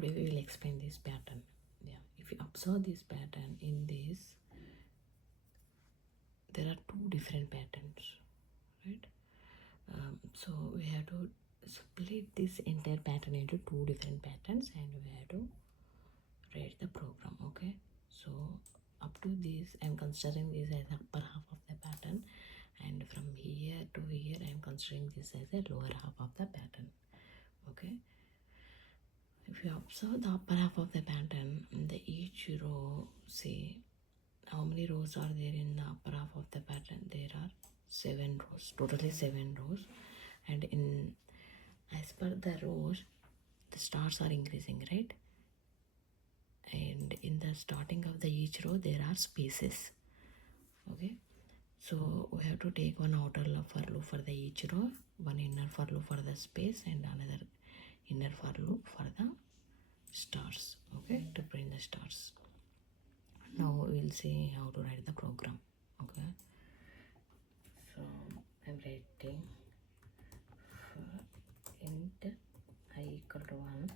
today we will explain this pattern. Yeah, if you observe this pattern in this, there are two different patterns, right? So we have to split this entire pattern into two different patterns and we have to write the program. Okay, so up to this I'm considering this as the upper half of the pattern, and from here to here I'm considering this as the lower half of the pattern. Okay, if you observe the upper half of the pattern, the each row, say how many rows are there in the upper half of the pattern? There are 7 rows, totally 7 rows, and in as per the rows the stars are increasing, right? And in the starting of the each row there are spaces. Okay, so we have to take one outer for loop for the each row, one inner for loop for the space, and another inner for loop for the stars. Okay, to print the stars. Now we will see how to write the program. Okay, so I'm writing for int I equal to 1,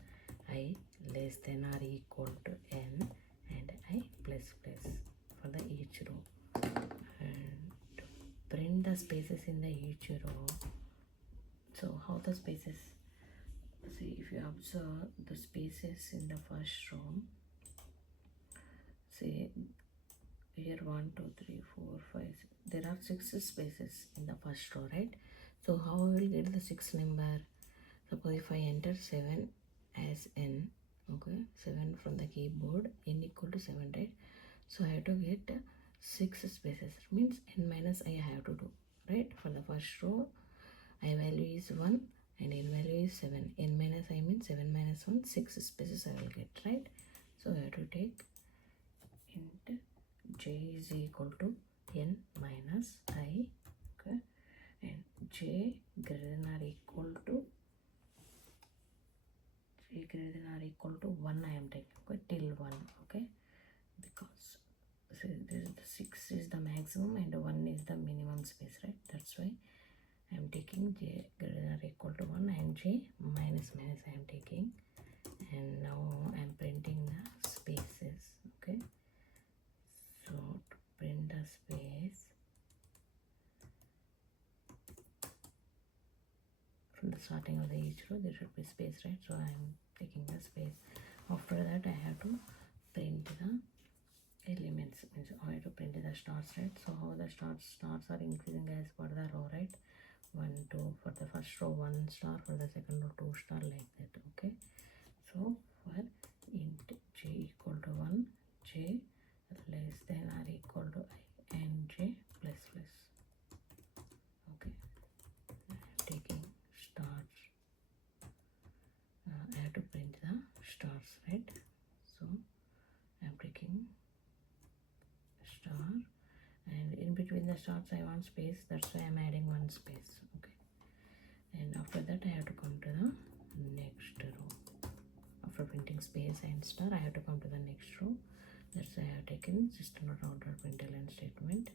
I less than or equal to n, and I plus plus for the each row, and to print the spaces in the each row. So how the spaces, see if you observe the spaces in the first row, say here 1 2 3 4 5 6, there are 6 spaces in the first row, right? So how I will get the 6 number? Suppose if I enter 7 as n, okay, 7 from the keyboard, n equal to 7, right? So I have to get 6 spaces, means n minus I have to do, right? For the first row I value is 1 and n value is 7, n minus I means 7 minus 1, 6 spaces I will get, right? So I have to take int j is equal to n minus I, okay, and j greater than or equal to 1 I am taking, okay, till 1, okay, because so this is the 6 is the maximum and 1 is the minimum space, right? That's why I am taking j greater than or equal to 1 and j minus minus I am taking, and now I am printing the spaces. Okay, so to print the space, from the starting of the each row there should be space, right? So I am taking the space. After that I have to print the elements, means I have to print the stars, right? So how the stars are increasing as per the row, right? 1 2 for the first row 1 star, for the second row 2 star, like that. Okay, so for int j equal to 1, j less than or equal to I, and j plus plus. Okay, I am taking stars, I have to print the stars, right? So I am taking star, and in between the stars I want space, that's why I am adding one space. Okay, and after that I have to come to the next row. After printing space and star I have to come to the next row. That's why I have taken system.out.println statement.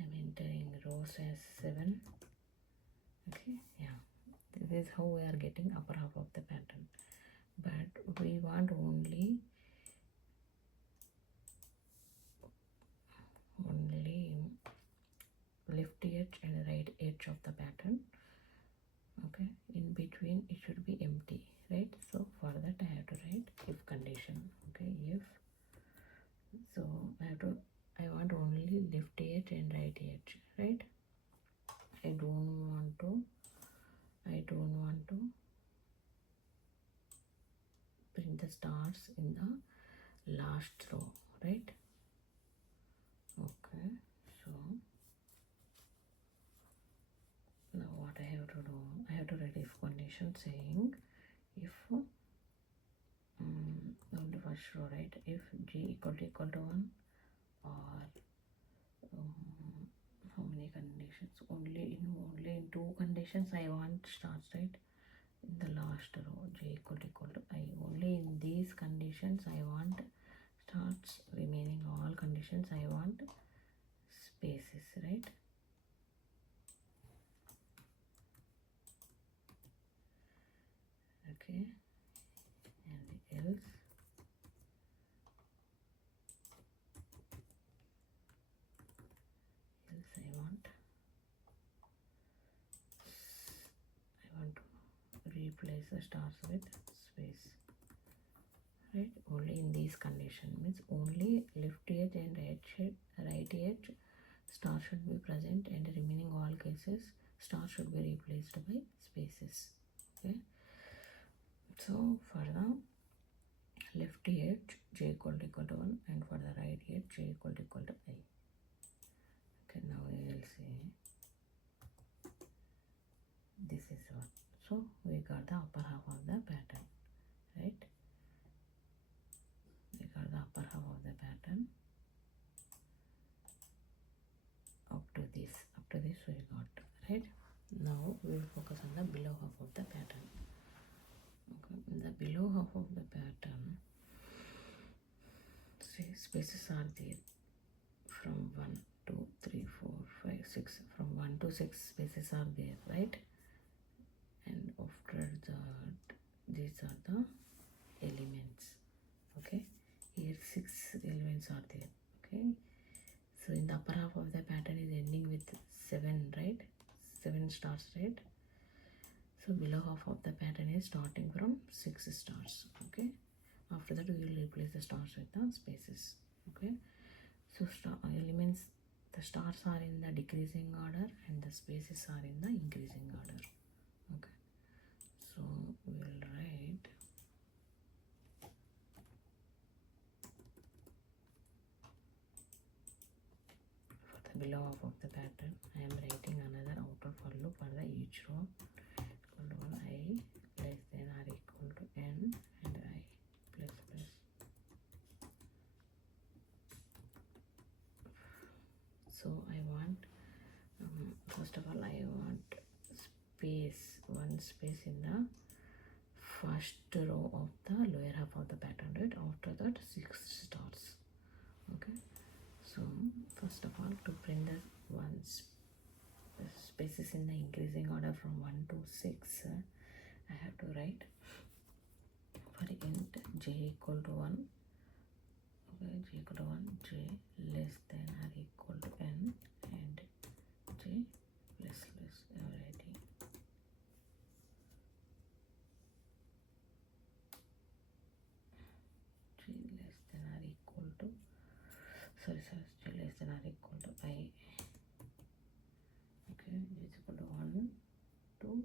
I'm entering rows as 7. Okay, yeah, this is how we are getting upper half of the pattern, but we want only left edge and right edge of the pattern. Okay, in between it should be empty, right? So for that I have to write if condition. Okay, if, so I want only left edge and right edge, right? I don't want to print the stars in the last row, right? Okay, so now what I have to do, I have to write if condition saying if only first row, right? If j equal to 1, or how many conditions, only in 2 conditions I want stars, right? In the last row j equal to I, only in these conditions I want stars, remaining all conditions conditions I want spaces, right? Okay, and else I want to replace the stars with space, right? Only in these conditions, means only left edge and right edge star should be present, and the remaining all cases star should be replaced by spaces. Okay, so for the left edge j equal to 1, and for the right edge j equal to I. Okay, now we will see this is what. So we got the upper half of the pattern, right? We got the upper half of the pattern up to this we got, right? Now we will focus on the below half of the pattern. Okay, in the below half of the pattern, see, spaces are there from 1 2 3 4 5 6, from 1 to 6 spaces are there, right? And after that, these are the elements. Okay, here 6 elements are there. Okay, so in the upper half of the pattern is ending with 7, right? 7 stars, right? So below half of the pattern is starting from 6 stars. Okay, after that we will replace the stars with the spaces. Okay, so elements, the stars are in the decreasing order and the spaces are in the increasing order. Okay, so we will write for the below half of the pattern. I am writing another outer for loop for the each row equal to 1 I less than or equal to n and I plus plus. So I want first of all I want space, one space in the first row of the lower half of the pattern, right? After that 6 stars. Okay, so first of all, to print the spaces in the increasing order from 1 to 6, I have to write for int j equal to 1. Okay, j equal to 1, j less than or equal to n, and j plus plus. I am writing j less than or equal to j less than or equal to I. Okay, j is equal to 1 2.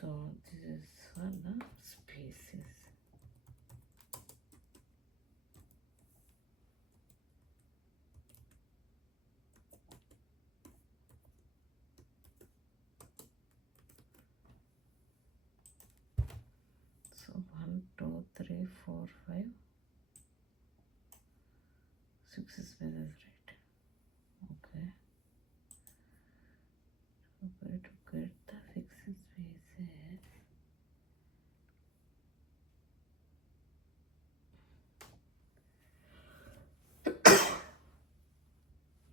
So this is for the spaces. So 1 2 3 4 5 6 spaces, right? Okay, okay, to get the 6 spaces,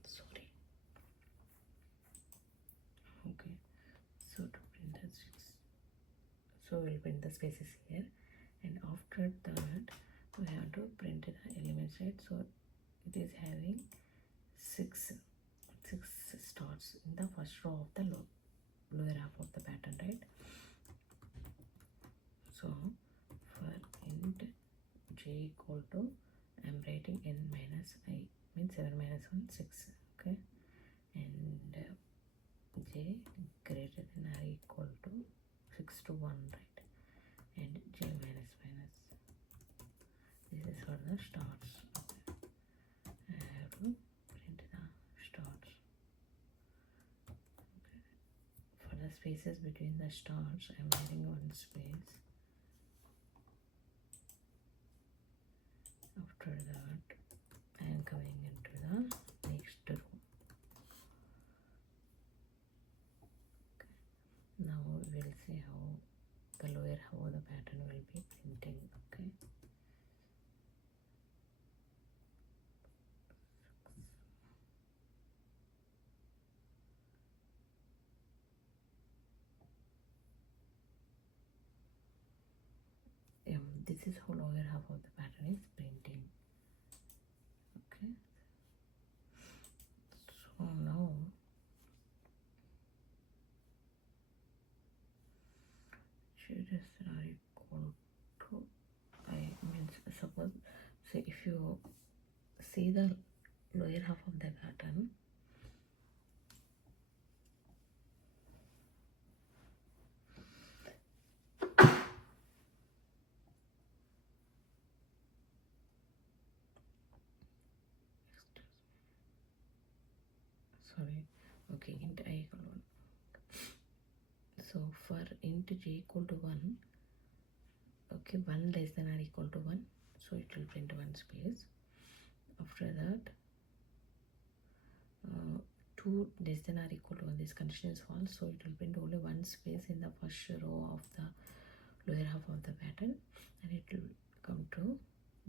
sorry. Okay, so to print the 6, so we'll print the spaces here, and after that we have to print the elements, right? So it is having 6 stars in the first row of the lower half of the pattern, right? So for int j equal to, I am writing n minus I, means 7 minus 1 6. Okay, and j greater than or equal to 6 to 1, right? And j minus minus, this is for the stars. Okay, I have to print the stars. Okay, for the spaces between the stars, I am writing one space. After that, I am coming into the next row. Okay, now we will see how the lower half of the pattern will be printing. this is how lower half of the pattern is printing. Okay, so now shaders are equal to, I means suppose, say if you see the lower half of the pattern, sorry, okay, int I equal 1. So for int j equal to 1, okay, 1 less than or equal to 1, so it will print one space. After that, 2 less than or equal to 1, this condition is false, so it will print only one space in the first row of the lower half of the pattern, and it will come to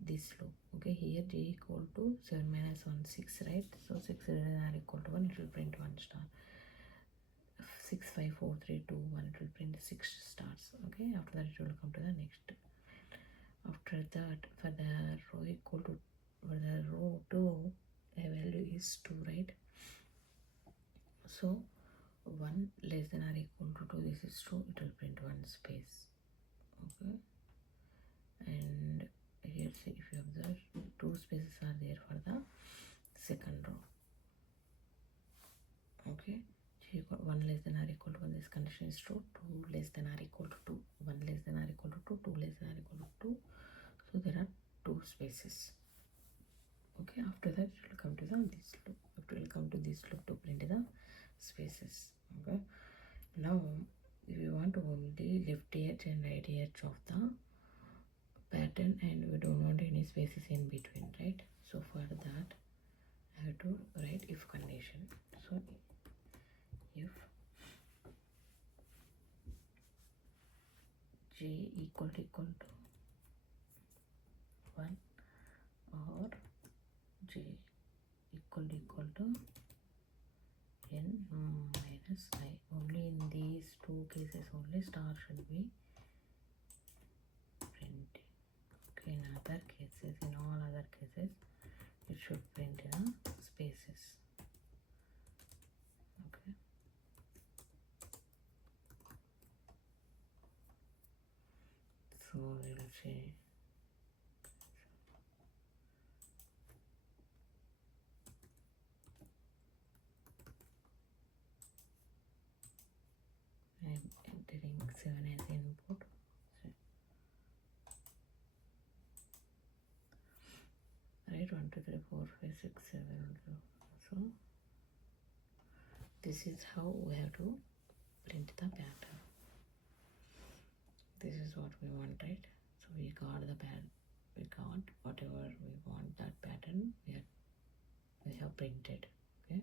this loop. Okay, here j equal to 7 minus 1, 6, right? So 6 less than or equal to 1, it will print 1 star. 6, 5, 4, 3, 2, 1, it will print 6 stars. Okay, after that it will come to the next. After that, for the row equal to, for the row 2, the value is 2, right? So 1 less than or equal to 2, this is true, it will print one space. Okay, and here see, if you observe, 2 spaces are there for the second row. Okay, 1 less than or equal to 1, this condition is true. 2 less than or equal to 2, 1 less than or equal to 2, 2 less than or equal to 2, so there are 2 spaces. Okay, after that it will come to the this loop. It will come to this loop to print the spaces. Okay, now if you want to only left edge and right edge of the pattern, and we don't want any spaces in between, right? So for that I have to write if condition. So if j equal to 1 or j equal to n minus I, only in these two cases only star should be printing. Okay, in other cases, in all other cases, it should print in spaces. Okay, so we will say I am entering 7 as input. Right, 1 2 3 4 5 6 7. So this is how we have to print the pattern. This is what we want, right? So we got the pattern, we got whatever we want, that pattern we have printed. Okay,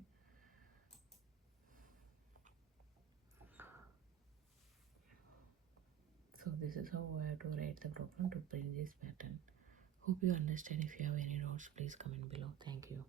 so this is how we have to write the program to print this pattern. Hope you understand. If you have any doubts, please comment below. Thank you.